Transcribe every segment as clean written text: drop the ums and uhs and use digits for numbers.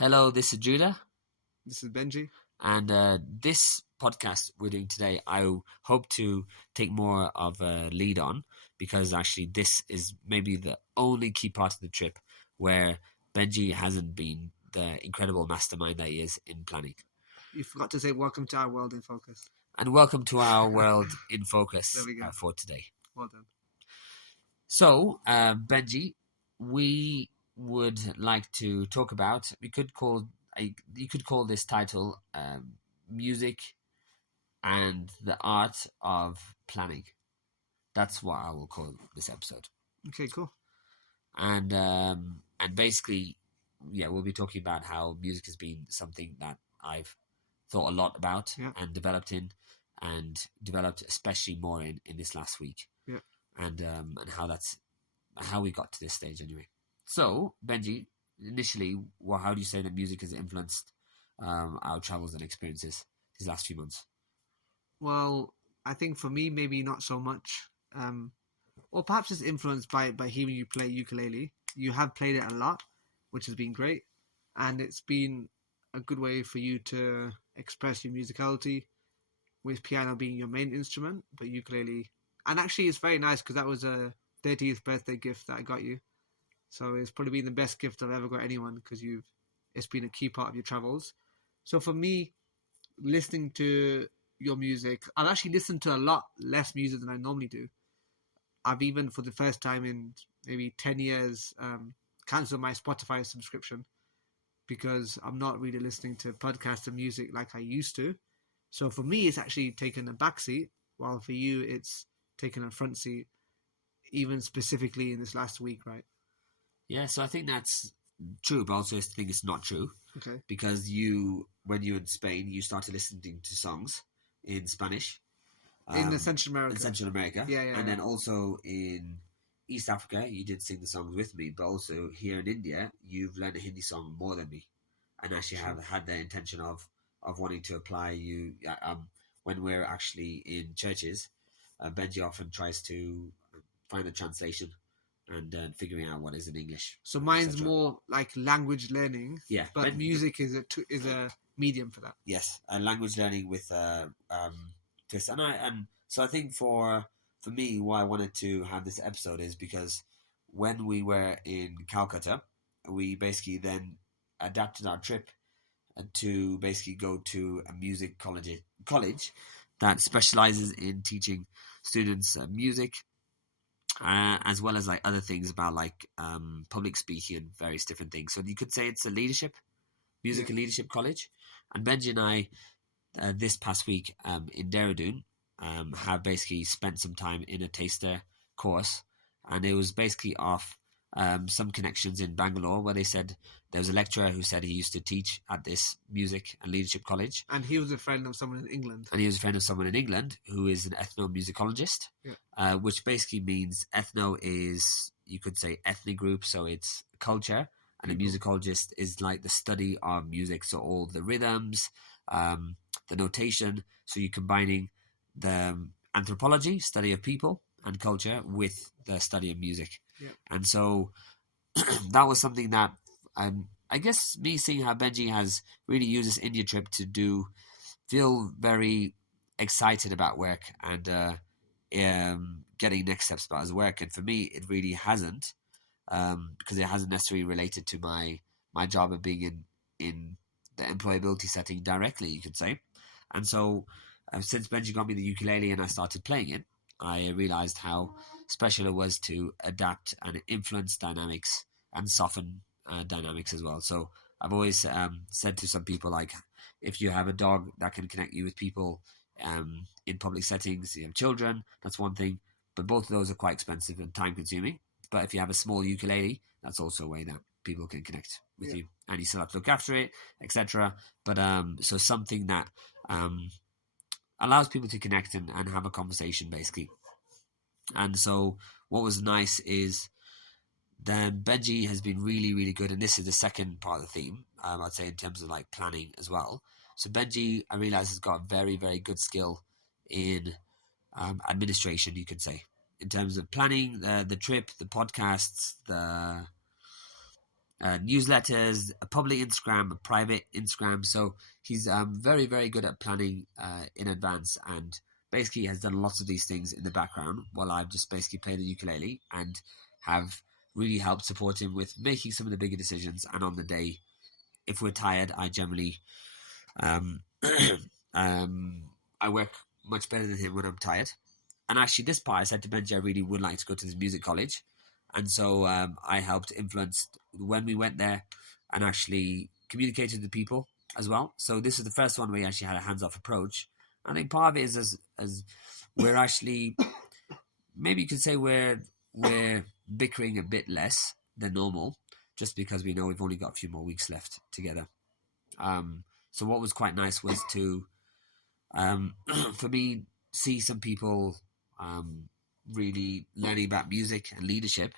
Hello, this is Judah, This is Benji. and this podcast we're doing today, I hope to take more of a lead on because actually this is maybe the only key part of the trip where Benji hasn't been the incredible mastermind that he is in planning. You forgot to say welcome to our world in focus. And welcome to our world in focus There we go. for today. Well done. So, Benji, we would like to talk about. You could call this title "Music and the Art of Planning." That's what I will call this episode. Okay, cool. And basically, yeah, we'll be talking about how music has been something that I've thought a lot about and developed especially more in this last week. Yeah. And how we got to this stage anyway. So, Benji, initially, how do you say that music has influenced our travels and experiences these last few months? Well, I think for me, maybe not so much. Or perhaps it's influenced by hearing you play ukulele. You have played it a lot, which has been great. And it's been a good way for you to express your musicality, with piano being your main instrument, but ukulele. And actually, it's very nice because that was a 30th birthday gift that I got you. So it's probably been the best gift I've ever got anyone because it's been a key part of your travels. So for me, listening to your music, I've actually listened to a lot less music than I normally do. I've even, for the first time in maybe 10 years, cancelled my Spotify subscription because I'm not really listening to podcasts and music like I used to. So for me, it's actually taken a backseat, while for you, it's taken a front seat, even specifically in this last week, right? Yeah, so I think that's true, but also I think it's not true. Okay. Because when you were in Spain, you started listening to songs in Spanish. In Central America. In Central America. Yeah. And then also in East Africa, you did sing the songs with me, but also here in India, you've learned a Hindi song more than me. And actually have had the intention of wanting to apply you when we're actually in churches. Benji often tries to find a translation and figuring out what is in English. So mine's more like language learning. Yeah, but music is a medium for that. Yes, language learning with twist, and so I think for me, why I wanted to have this episode is because when we were in Calcutta, we basically then adapted our trip to basically go to a music college that specializes in teaching students music, as well as like other things about like public speaking and various different things. So you could say it's a music and leadership college. And Benji and I, this past week in Dehradun, have basically spent some time in a taster course, and it was basically off some connections in Bangalore, where they said there was a lecturer who said he used to teach at this music and leadership college. And he was a friend of someone in England. Who is an ethnomusicologist, which basically means ethno is, you could say, ethnic group, so it's culture. And a musicologist is like the study of music, so all the rhythms, the notation. So you're combining the anthropology, study of people and culture, with the study of music. Yeah. And so that was something that I guess me seeing how Benji has really used this India trip to feel very excited about work and getting next steps about his work. And for me, it really hasn't. Because it hasn't necessarily related to my job of being in the employability setting directly, you could say. And so since Benji got me the ukulele and I started playing it, I realized how special it was to adapt and influence dynamics and soften dynamics as well. So I've always said to some people, like, if you have a dog that can connect you with people in public settings, you have children, that's one thing, but both of those are quite expensive and time consuming. But if you have a small ukulele, that's also a way that people can connect with you, and you still have to look after it, etc. But so something that allows people to connect and have a conversation, basically. And so what was nice is then Benji has been really, really good, and this is the second part of the theme, I'd say, in terms of like planning as well. So Benji, I realize, has got a very, very good skill in administration, you could say, in terms of planning the trip, the podcasts, the newsletters, a public Instagram, a private Instagram. So he's very, very good at planning in advance, and basically has done lots of these things in the background while I've just basically played the ukulele and have really helped support him with making some of the bigger decisions. And on the day, if we're tired, I generally um, um, I work much better than him when I'm tired. And actually, this part I said to Benji, I really would like to go to this music college, and so I helped influence when we went there, and actually communicated with people as well. So this is the first one where we actually had a hands-off approach. I think part of it is as we're actually, maybe you could say we're bickering a bit less than normal, just because we know we've only got a few more weeks left together. So what was quite nice was to, for me, see some people um, really learning about music and leadership.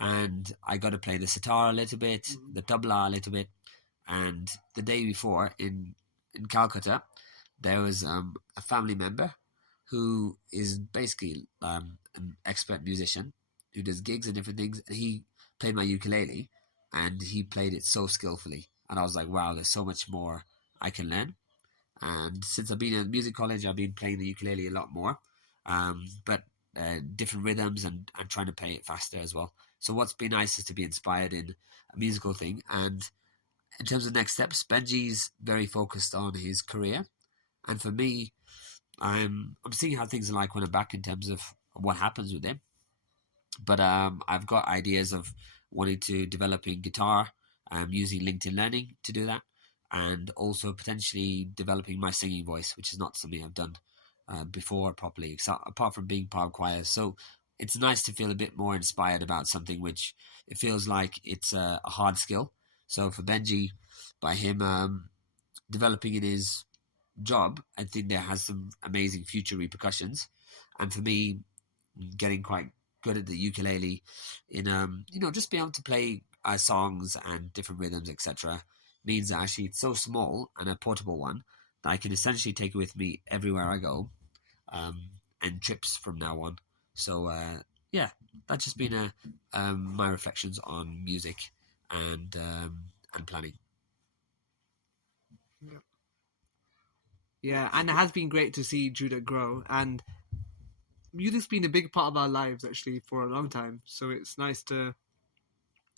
And I got to play the sitar a little bit, the tabla a little bit. And the day before in Calcutta, there was a family member who is basically an expert musician who does gigs and different things. And he played my ukulele, and he played it so skillfully. And I was like, wow, there's so much more I can learn. And since I've been in music college, I've been playing the ukulele a lot more, but different rhythms and trying to play it faster as well. So what's been nice is to be inspired in a musical thing. And in terms of next steps, Benji's very focused on his career, and for me, I'm seeing how things are like when I'm back in terms of what happens with him. But I've got ideas of wanting to develop in guitar, using LinkedIn Learning to do that, and also potentially developing my singing voice, which is not something I've done before properly, apart from being part of choir. So it's nice to feel a bit more inspired about something which it feels like it's a hard skill. So for Benji, by him developing in his job, I think there has some amazing future repercussions. And for me, getting quite good at the ukulele in just being able to play songs and different rhythms, etc., means that actually it's so small and a portable one that I can essentially take it with me everywhere I go, um, and trips from now on. So yeah, that's just been my reflections on music and planning. Yeah, and it has been great to see Judah grow. And music's been a big part of our lives actually for a long time. So it's nice to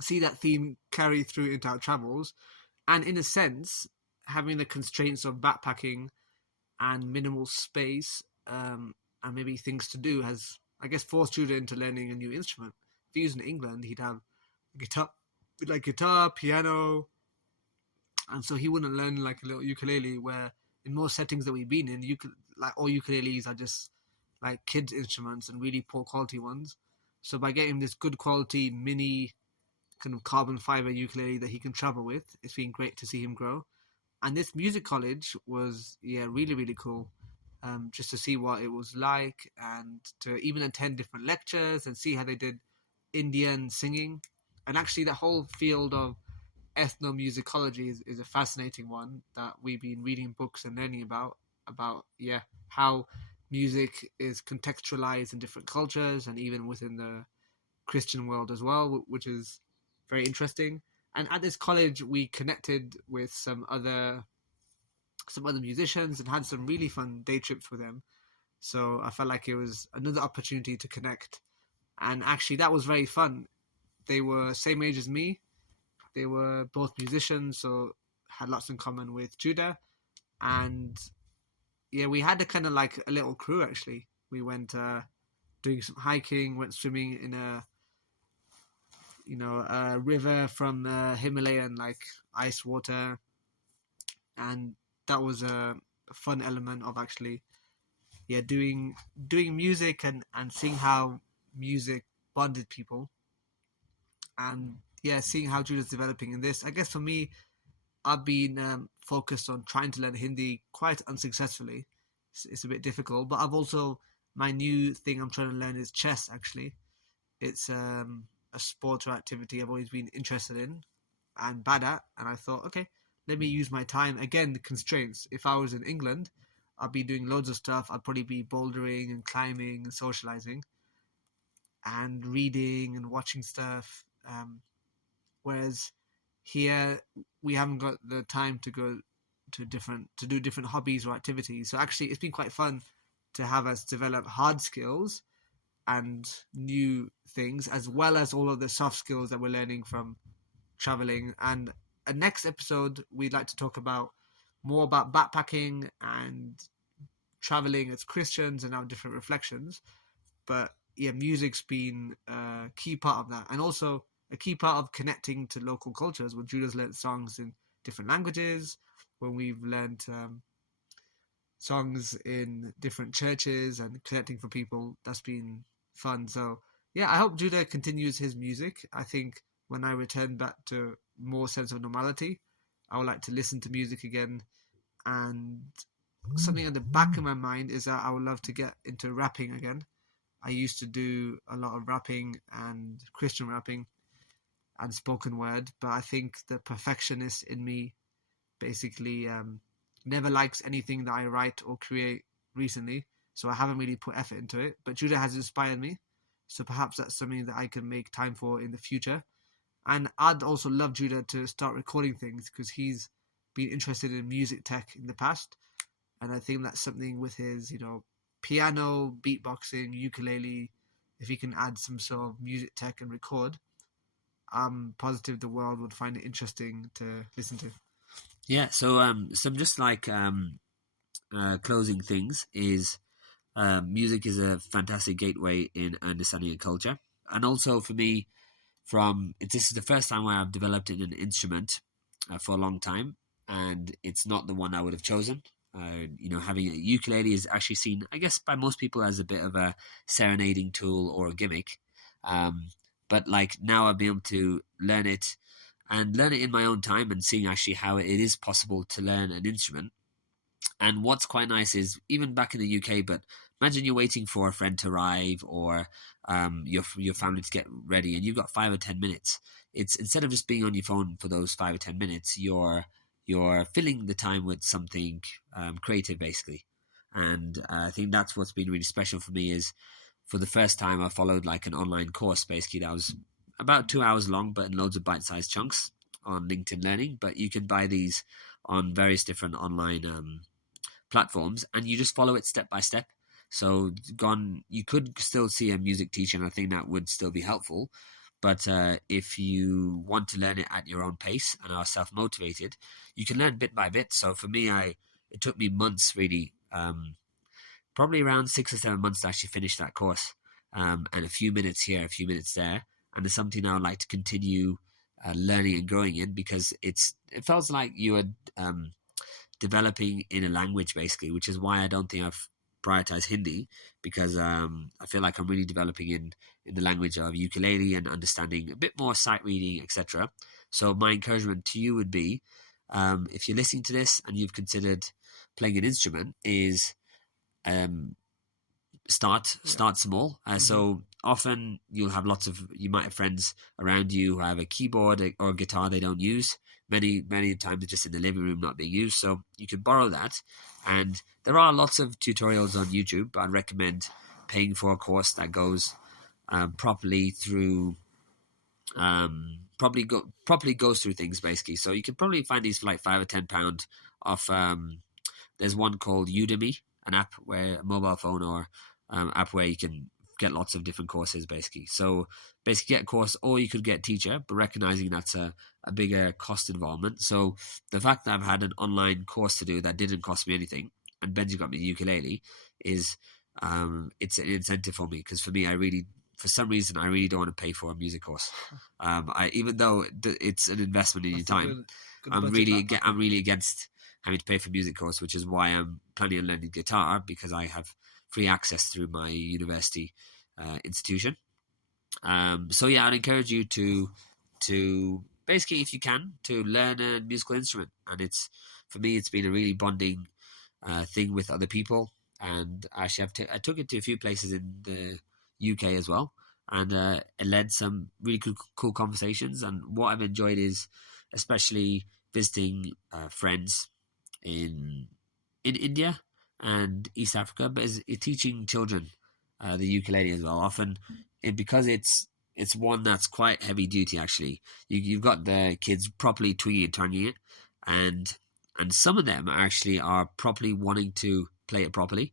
see that theme carry through into our travels. And in a sense, having the constraints of backpacking and minimal space, and maybe things to do has, I guess, forced Judah into learning a new instrument. If he was in England, he'd have guitar, like guitar, piano, and so he wouldn't learn like a little ukulele. Where in most settings that we've been in, like all ukuleles are just like kids' instruments and really poor quality ones. So by getting this good quality mini kind of carbon fiber ukulele that he can travel with, it's been great to see him grow. And this music college was, yeah, really really cool. Just to see what it was like, and to even attend different lectures and see how they did Indian singing. And actually the whole field of ethnomusicology is a fascinating one that we've been reading books and learning about, yeah, how music is contextualized in different cultures and even within the Christian world as well, which is very interesting. And at this college we connected with some other musicians and had some really fun day trips with them. So I felt like it was another opportunity to connect. And actually that was very fun. They were same age as me. They were both musicians, so had lots in common with Judah. And yeah, we had a kind of like a little crew actually. We went doing some hiking, went swimming in a river from Himalayan like ice water, and that was a fun element of actually, yeah, doing music and seeing how music bonded people, and yeah, seeing how Judah's developing in this. I guess for me, I've been focused on trying to learn Hindi quite unsuccessfully. It's a bit difficult, but I've also, my new thing I'm trying to learn is chess. Actually, it's a sport or activity I've always been interested in and bad at, and I thought, okay, let me use my time. Again, the constraints. If I was in England, I'd be doing loads of stuff. I'd probably be bouldering and climbing and socializing and reading and watching stuff. whereas here we haven't got the time to go to do different hobbies or activities. So actually, it's been quite fun to have us develop hard skills and new things, as well as all of the soft skills that we're learning from traveling. And a next episode, we'd like to talk about more about backpacking and traveling as Christians and our different reflections. But yeah, music's been a key part of that, and also a key part of connecting to local cultures. When Judah's learned songs in different languages, when we've learned songs in different churches and connecting for people, that's been fun. So yeah, I hope Judah continues his music. I think when I return back to more sense of normality, I would like to listen to music again. And something at the back of my mind is that I would love to get into rapping again. I used to do a lot of rapping and Christian rapping and spoken word, but I think the perfectionist in me basically never likes anything that I write or create recently, so I haven't really put effort into it. But Judah has inspired me, so perhaps that's something that I can make time for in the future. And I'd also love Judah to start recording things because he's been interested in music tech in the past, and I think that's something with his, piano, beatboxing, ukulele. If he can add some sort of music tech and record, I'm positive the world would find it interesting to listen to. Yeah. So some just like closing things is music is a fantastic gateway in understanding a culture, and also for me, this is the first time where I've developed an instrument for a long time, and it's not the one I would have chosen. Having a ukulele is actually seen, I guess, by most people as a bit of a serenading tool or a gimmick. Um, but like now I've been able to learn it in my own time and seeing actually how it is possible to learn an instrument. And what's quite nice is even back in the UK, but imagine you're waiting for a friend to arrive or your family to get ready, and you've got 5 or 10 minutes. It's instead of just being on your phone for those 5 or 10 minutes, you're filling the time with something creative, basically. And I think that's what's been really special for me is for the first time I followed like an online course, basically that was about 2 hours long, but in loads of bite-sized chunks on LinkedIn Learning. But you can buy these on various different online platforms, and you just follow it step by step. So gone, you could still see a music teacher, and I think that would still be helpful. But if you want to learn it at your own pace and are self motivated, you can learn bit by bit. So for me, it took me months really, probably around 6 or 7 months to actually finish that course, and a few minutes here, a few minutes there, and it's something I would like to continue learning and growing in because it feels like you are developing in a language basically, which is why I don't think I've prioritized Hindi because I feel like I'm really developing in the language of ukulele and understanding a bit more sight reading, etc. So my encouragement to you would be, if you're listening to this and you've considered playing an instrument, is um, Yeah. start small. Mm-hmm. So often you might have friends around you who have a keyboard or a guitar they don't use. Many times it's just in the living room not being used. So you can borrow that, and there are lots of tutorials on YouTube. But I'd recommend paying for a course that goes properly through properly goes through things basically. So you can probably find these for like £5 or £10 off. There's one called Udemy, an app where a mobile phone or app where you can get lots of different courses basically. So basically get a course, or you could get a teacher, but recognizing that's a bigger cost involvement. So the fact that I've had an online course to do that didn't cost me anything, and Benji got me the ukulele, is it's an incentive for me because for me, for some reason, I really don't want to pay for a music course. Even though it's an investment in your That's a time, good budget I'm backpacker. really against having to pay for music course, which is why I'm planning on learning guitar because I have free access through my university institution. So yeah, I'd encourage you to basically, if you can, to learn a musical instrument, and it's for me, it's been a really bonding thing with other people, and actually, I took it to a few places in the UK as well, and it led some really cool conversations. And what I've enjoyed is, especially visiting friends in India and East Africa, but is teaching children the ukulele as well. Often, because it's one that's quite heavy duty actually. You've got the kids properly twinging and turning it, and some of them actually are properly wanting to play it properly,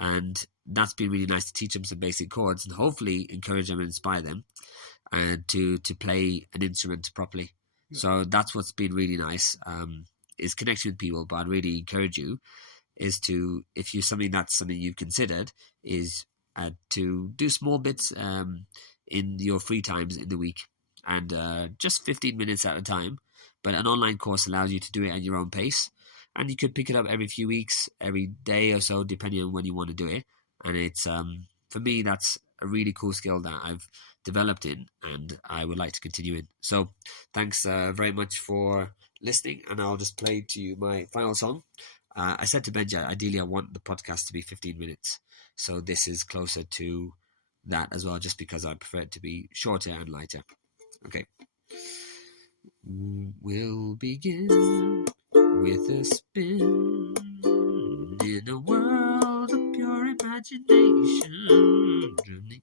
and that's been really nice to teach them some basic chords and hopefully encourage them and inspire them and to play an instrument properly. Yeah. So that's what's been really nice, is connection with people. But I'd really encourage you is to, if you that's something you've considered, is to do small bits in your free times in the week, and just 15 minutes at a time. But an online course allows you to do it at your own pace, and you could pick it up every few weeks, every day or so, depending on when you want to do it. And it's for me, that's a really cool skill that I've developed in, and I would like to continue in. So thanks very much for listening, and I'll just play to you my final song. I said to Benji, ideally I want the podcast to be 15 minutes, so this is closer to that as well, just because I prefer it to be shorter and lighter. Okay. We'll begin with a spin in a world of pure imagination, from the